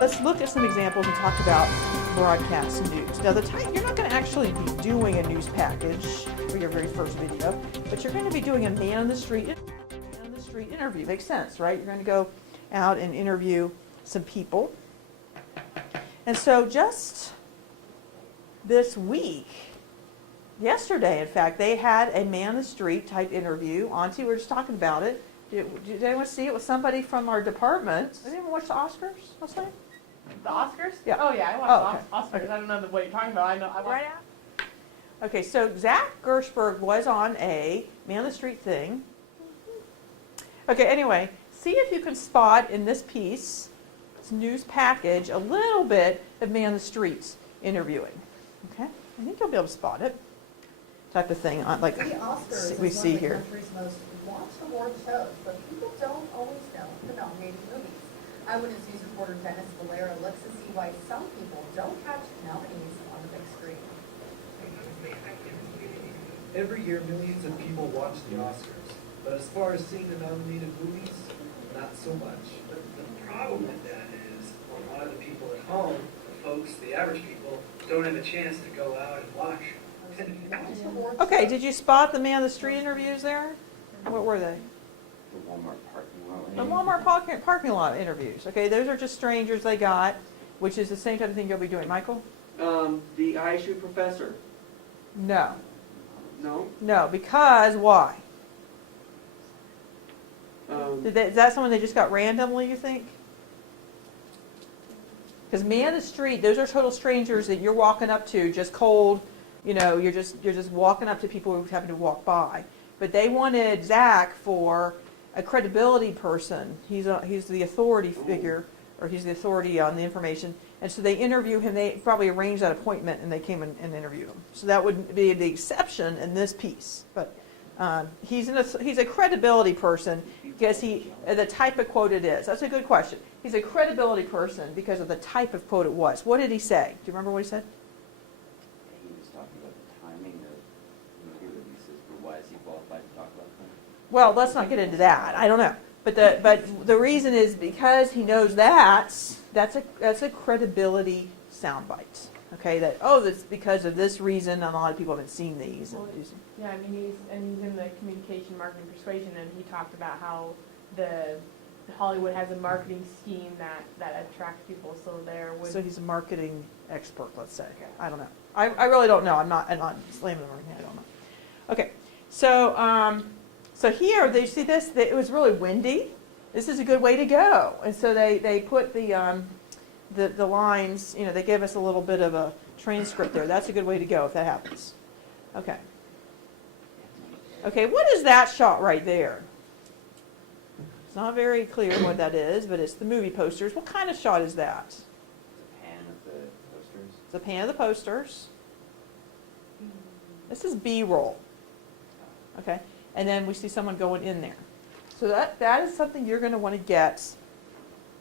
Let's look at some examples and talk about broadcast news. Now, you're not going to actually be doing a news package for your very first video, but you're going to be doing a man on the street interview. Makes sense, right? You're going to go out and interview some people. And so just this week, yesterday, in fact, they had a man on the street type interview. Auntie, we were just talking about it. Did anyone see it with somebody from our department? Did anyone watch the Oscars last night? The Oscars? Yeah. Oh yeah, I watched the Oscars. Okay. I don't know what you're talking about. I know. I watched. Right out. Okay, so Zach Gershberg was on a man on the street thing. Okay, anyway, see if you can spot in this piece, this news package, a little bit of man on the streets interviewing. Okay, I think you'll be able to spot it. Type of thing, like The Oscars we is see one of the here. country's most watched award shows, but people don't always know the nominated movies. Eyewitness News reporter Dennis Valera looks to see why some people don't catch nominees on the big screen. Every year, millions of people watch the Oscars, but as far as seeing the nominated movies, not so much. But the problem with that is a lot of the people at home, the folks, the average people, don't have a chance to go out and watch. Watched awards Okay, shows. did you spot the man on the street interviews there? What were they? The Walmart parking lot. The Walmart parking lot interviews. Okay, those are just strangers they got, which is the same type of thing you'll be doing. Michael? The ISU professor. No. No. No, because why? Is that someone they just got randomly, you think? Because man on the street, those are total strangers that you're walking up to, just cold, you know, you're just walking up to people who happen to walk by. But they wanted Zach for a credibility person. He's the authority figure, or he's the authority on the information. And so they interview him. They probably arranged that appointment, and they came and interviewed him. So that would be the exception in this piece. But he's a credibility person because the type of quote it is. That's a good question. He's a credibility person because of the type of quote it was. What did he say? Do you remember what he said? He was talking about the timing of movie releases, but why is he qualified to talk about them? Well, let's not get into that. I don't know. But the reason is because he knows that's a credibility soundbite. Okay, that's because of this reason, and a lot of people haven't seen these. Well, yeah, I mean he's in the communication, marketing, persuasion, and he talked about how the Hollywood has a marketing scheme that attracts people. So So he's a marketing expert, let's say. I don't know. I really don't know. I'm not slamming him or anything. I don't know. Okay, so here they see this. It was really windy. This is a good way to go, and so they put the lines. You know, they gave us a little bit of a transcript there. That's a good way to go if that happens. Okay. Okay, what is that shot right there? It's not very clear what that is, but it's the movie posters. What kind of shot is that? It's a pan of the posters. It's a pan of the posters. This is B-roll. Okay, and then we see someone going in there. So that is something you're going to want to get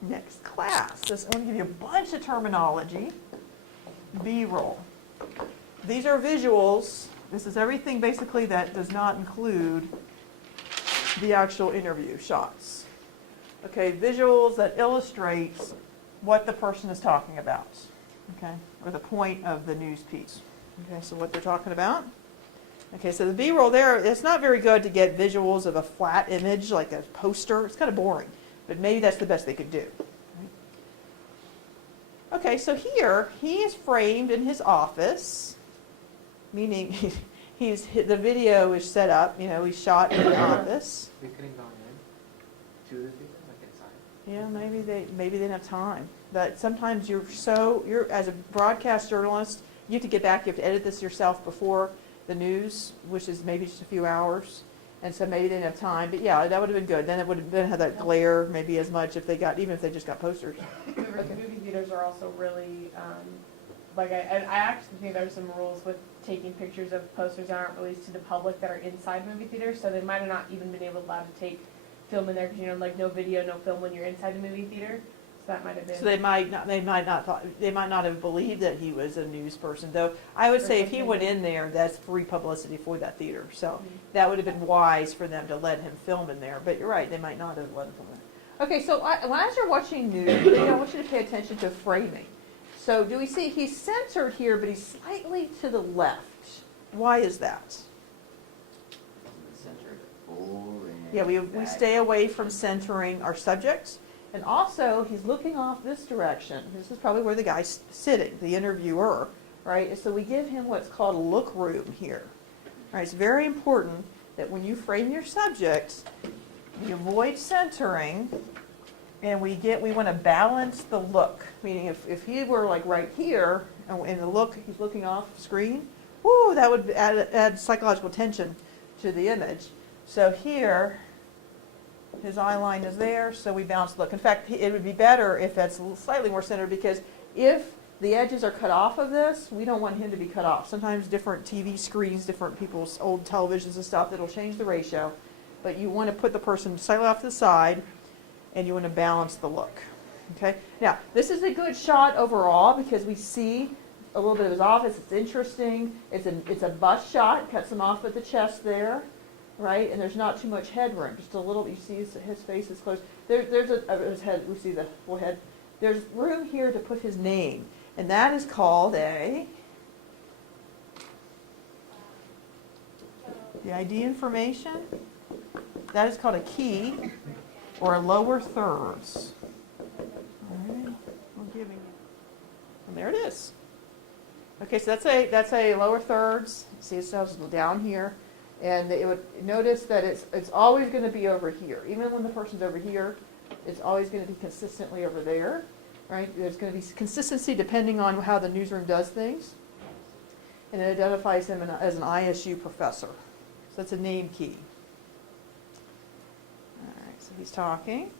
next class. Just want to give you a bunch of terminology. B-roll. These are visuals. This is everything basically that does not include the actual interview shots. Okay, visuals that illustrate what the person is talking about. Okay, or the point of the news piece. Okay, so what they're talking about. Okay, so the B-roll there, it's not very good to get visuals of a flat image like a poster. It's kind of boring, but maybe that's the best they could do. Okay, so here he is framed in his office, meaning the video is set up. You know, he's shot in the office. We couldn't go in to the theater, like inside. Yeah, maybe they didn't have time. But sometimes you're as a broadcast journalist, you have to get back. You have to edit this yourself before the news, which is maybe just a few hours, and so maybe they didn't have time. But yeah, that would have been good. Then it would have been had that glare maybe as much even if they just got posters. movie theaters are also really I actually think there's some rules with taking pictures of posters that aren't released to the public that are inside movie theaters. So they might have not even been allowed to take film in there because like no video, no film when you're inside the movie theater. So that might have been. So they might not have believed that he was a news person, though. I would say if he went in there, that's free publicity for that theater. So that would have been wise for them to let him film in there. But you're right, they might not have let him film in. Okay, so as you're watching news, I want you to pay attention to framing. So do we see he's centered here, but he's slightly to the left? Why is that? The center of the full and Yeah, we back. stay away from centering our subjects. And also, he's looking off this direction. This is probably where the guy's sitting, the interviewer, right? So we give him what's called a look room here. Right? It's very important that when you frame your subject, you avoid centering, and we want to balance the look. Meaning, if he were like right here, and the look, he's looking off screen, whoo, that would add psychological tension to the image. So here, his eye line is there, so we balance the look. In fact, it would be better if that's slightly more centered, because if the edges are cut off of this, we don't want him to be cut off. Sometimes different TV screens, different people's old televisions and stuff, that'll change the ratio. But you want to put the person slightly off to the side, and you want to balance the look. Okay? Now, this is a good shot overall because we see a little bit of his office. It's interesting. It's a bust shot. Cuts him off at the chest there, right? And there's not too much headroom. Just a little. You see his face is closed. There's his head. We see the full head. There's room here to put his name, and that is called the ID information. That is called a key or a lower thirds. All right, I'm giving you. And there it is. Okay, so that's a lower thirds. See, it starts down here, and it would notice that it's always going to be over here. Even when the person's over here, it's always going to be consistently over there, right? There's going to be consistency depending on how the newsroom does things, and it identifies him as an ISU professor. So that's a name key. All right, so he's talking.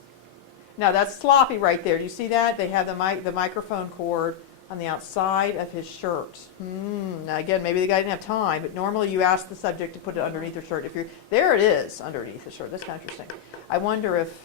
Now that's sloppy right there. Do you see that? They have the microphone cord on the outside of his shirt. Now again, maybe the guy didn't have time, but normally you ask the subject to put it underneath their shirt. There it is underneath the shirt. That's kind of interesting. I wonder if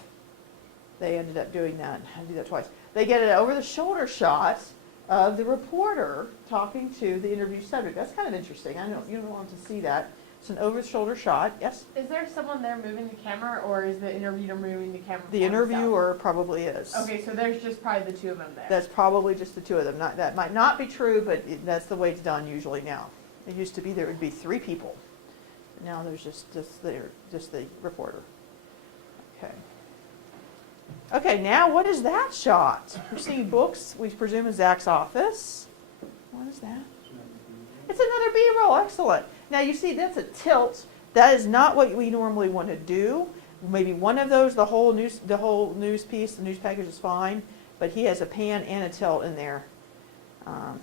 they ended up doing that. I do that twice. They get an over-the-shoulder shot of the reporter talking to the interview subject. That's kind of interesting. I know you don't want to see that. It's an over-the-shoulder shot. Yes? Is there someone there moving the camera, or is the interviewer moving the camera? The for himself? interviewer probably is. Okay, so there's just probably the two of them there. That's probably just the two of them. That might not be true, but that's the way it's done usually now. It used to be there would be three people. Now there's just the reporter. Okay. Okay, now what is that shot? We're seeing books, we presume in Zach's office. What is that? It's another B-roll, excellent. Now you see that's a tilt. That is not what we normally want to do. Maybe one of those, the whole news piece, the news package is fine, but he has a pan and a tilt in there. And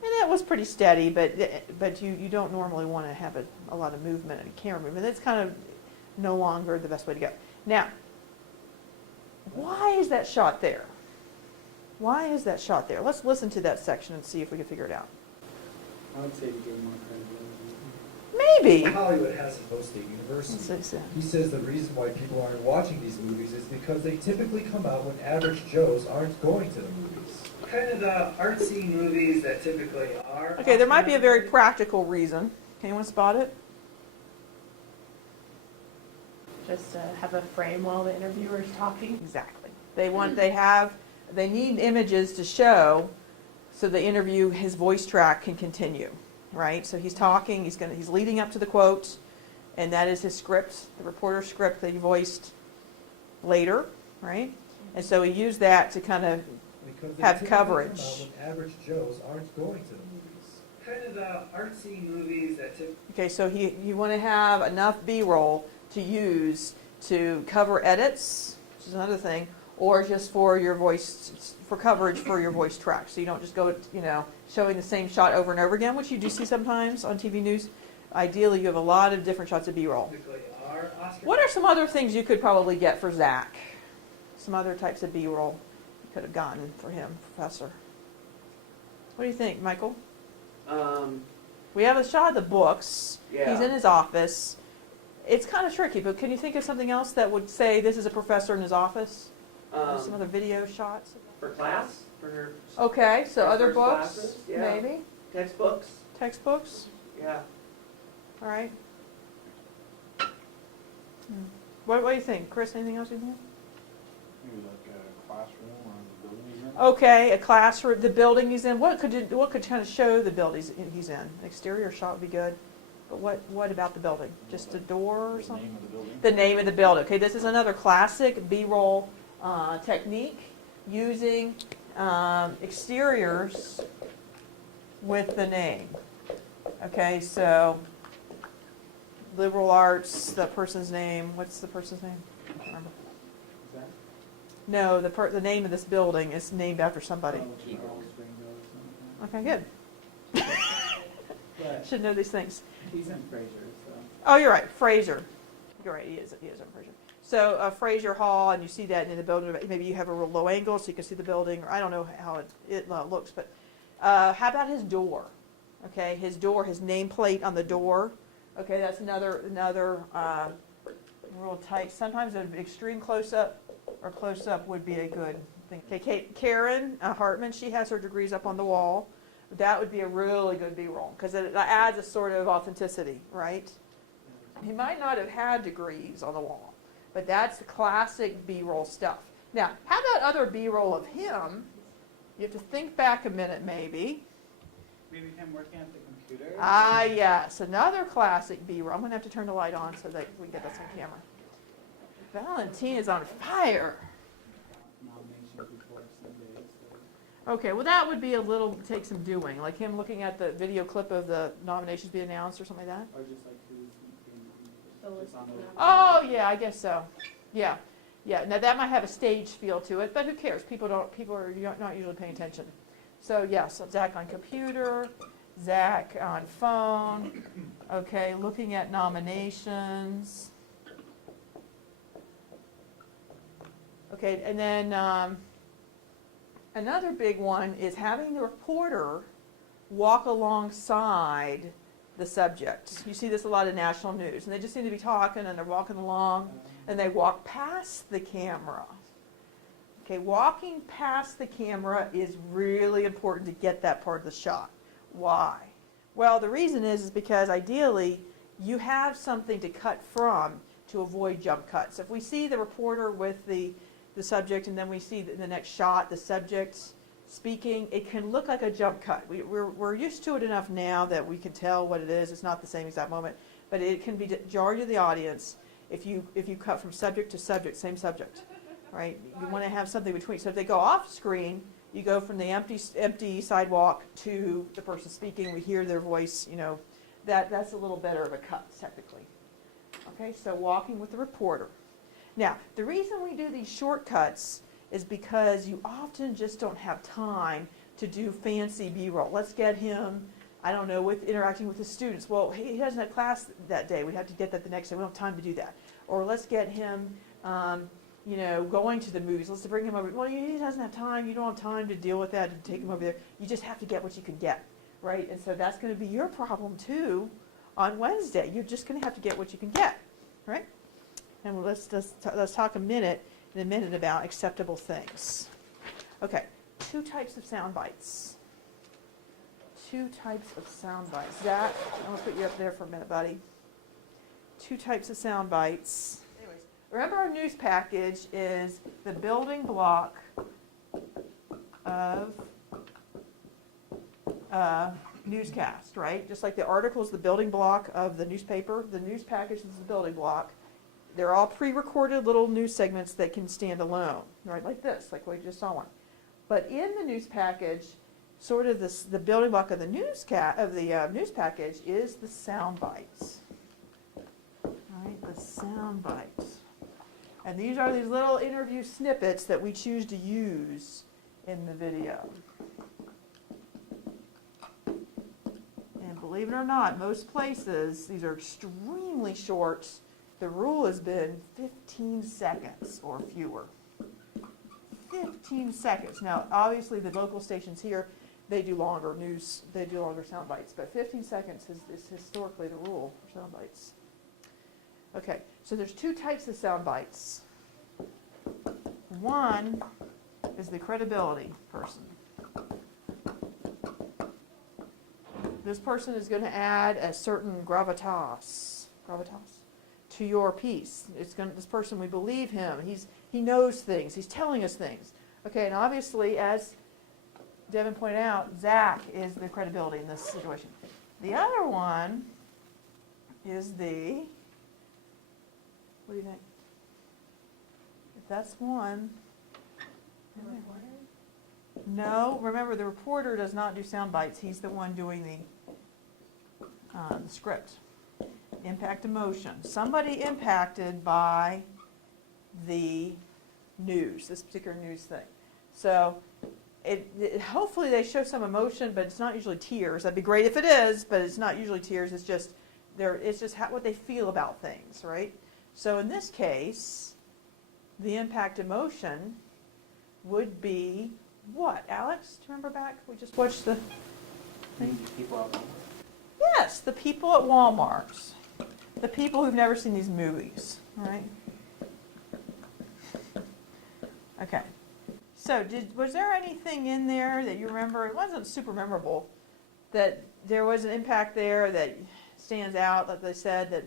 that was pretty steady, but you don't normally want to have a lot of movement and camera movement. That's kind of no longer the best way to go. Now, why is that shot there? Why is that shot there? Let's listen to that section and see if we can figure it out. I would say to gain more credibility. Maybe. Hollywood has a State University. He says the reason why people aren't watching these movies is because they typically come out when average Joes aren't going to the movies. Kind of the artsy movies that typically are. Okay, there might be a very practical reason. Can anyone spot it? Just to have a frame while the interviewer's talking. Exactly. They need images to show so the interview, his voice track can continue, right? So he's talking, he's leading up to the quote, and that is his script, the reporter's script that he voiced later, right? And so he used that to kind of Because they have typically come coverage. out when average Joes aren't going to the movies. Kind of the artsy movies that typically. Okay, so you want to have enough B-roll to use to cover edits, which is another thing, or just for your voice, for coverage for your voice track. So you don't just go, showing the same shot over and over again, which you do see sometimes on TV news. Ideally, you have a lot of different shots of B-roll. Typically are Oscar. What are some other things you could probably get for Zach? Some other types of B-roll you could have gotten for him, Professor. What do you think, Michael? We have a shot of the books. Yeah. He's in his office. It's kind of tricky, but can you think of something else that would say this is a professor in his office? Or some other video shots? For class, for Okay, so For other first books, classes, yeah. maybe? textbooks, Textbooks? yeah. All right. What do you think? Chris, anything else you think? Maybe like a classroom or the building he's in. Okay, a classroom, the building he's in, what could kind of show the building he's in? Exterior shot would be good, but what about the building? Just a door or The something? name of the building. The name of the building. Okay, this is another classic B-roll technique using exteriors with the name. Okay, so liberal arts, the person's name, what's the person's name? I can't remember. Is that? No, the name of this building is named after somebody. Charles Springville or something. Okay, good. But Should know these things. he's in Fraser, so. Oh, you're right, Fraser. You're right, he is on Fraser. So Fraser Hall, and you see that in the building, maybe you have a real low angle so you can see the building, or I don't know how it looks, but how about his door? Okay, his door, his nameplate on the door. Okay, that's another real tight, sometimes an extreme close-up or close-up would be a good thing. Okay, Karen Hartman, she has her degrees up on the wall. That would be a really good B-roll, because it adds a sort of authenticity, right? He might not have had degrees on the wall, but that's the classic B-roll stuff. Now, how about other B-roll of him? You have to think back a minute, maybe. Maybe him working at the computer? Ah, yes, another classic B-roll. I'm going to have to turn the light on so that we can get this on camera. Valentine is on fire. Nomination before Sunday, so. Okay, well, that would be a little, take some doing, like him looking at the video clip of the nominations being announced or something like that. Or just like who's being The nominated. list Just on of the- Oh, yeah, I guess so. Yeah, yeah. Now that might have a stage feel to it, but who cares? People are not usually paying attention. So yes, Zach on computer, Zach on phone. Okay, looking at nominations. Okay, and then another big one is having the reporter walk alongside the subject. You see this a lot in national news, and they just seem to be talking, and they're walking along, and they walk past the camera. Okay, walking past the camera is really important to get that part of the shot. Why? Well, the reason is because ideally you have something to cut from to avoid jump cuts. If we see the reporter with the subject, and then we see the next shot, the subject speaking, it can look like a jump cut. We're used to it enough now that we can tell what it is. It's not the same exact moment, but it can be jarring to the audience if you cut from subject to subject, same subject, right? You want to have something between. So if they go off screen, you go from the empty sidewalk to the person speaking. We hear their voice. You know, that's a little better of a cut technically. Okay, so walking with the reporter. Now, the reason we do these shortcuts is because you often just don't have time to do fancy B-roll. Let's get him, I don't know, with interacting with the students. Well, he doesn't have class that day. We have to get that the next day. We don't have time to do that. Or let's get him, you know, going to the movies. Let's bring him over. Well, he doesn't have time. You don't have time to deal with that and take him over there. You just have to get what you can get, right? And so that's going to be your problem too on Wednesday. You're just going to have to get what you can get, right? And let's talk in a minute about acceptable things. Okay, 2 types of sound bites. 2 types of sound bites. Zach, I'm going to put you up there for a minute, buddy. 2 types of sound bites. Anyways, remember our news package is the building block of newscast, right? Just like the article is the building block of the newspaper, the news package is the building block. They're all pre-recorded little news segments that can stand alone, right? Like this, like we just saw one. But in the news package, sort of the building block of the news package is the sound bites. All right, the sound bites. And these are these little interview snippets that we choose to use in the video. And believe it or not, most places, these are extremely short. The rule has been 15 seconds or fewer. 15 seconds. Now, obviously, the local stations here, they do longer sound bites, but 15 seconds is historically the rule for sound bites. Okay, so there's 2 types of sound bites. One is the credibility person. This person is going to add a certain gravitas to your piece. This person, we believe him. He knows things. He's telling us things. Okay, and obviously, as Devin pointed out, Zach is the credibility in this situation. The other one is what do you think? If that's one. No, remember the reporter does not do sound bites. He's the one doing the script. Impact emotion. Somebody impacted by the news, this particular news thing. So hopefully they show some emotion, but it's not usually tears. That'd be great if it is, but it's not usually tears. It's just what they feel about things, right? So in this case, the impact emotion would be what? Alex, do you remember back? We just watched the thing. People out there. Yes, the people at Walmart. The people who've never seen these movies, right? Okay. So was there anything in there that you remember? It wasn't super memorable. That there was an impact there that stands out, that they said that,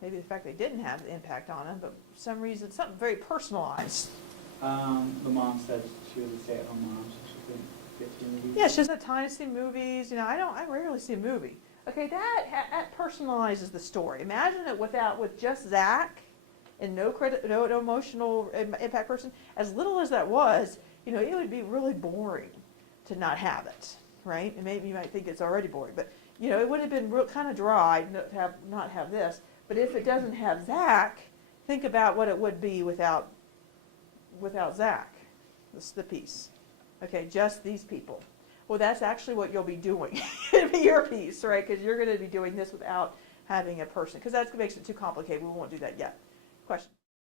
maybe the fact they didn't have the impact on them, but for some reason, something very personalized. The mom said she was a stay-at-home mom, so she couldn't get to movies. Yeah, she doesn't have time to see movies. I rarely see a movie. Okay, that personalizes the story. Imagine it with just Zach and no emotional impact person. As little as that was, it would be really boring to not have it, right? And maybe you might think it's already boring, but it would have been kind of dry to not have this. But if it doesn't have Zach, think about what it would be without Zach. This is the piece. Okay, just these people. Well, that's actually what you'll be doing. It'll be your piece, right? Because you're going to be doing this without having a person. Because that makes it too complicated. We won't do that yet. Question?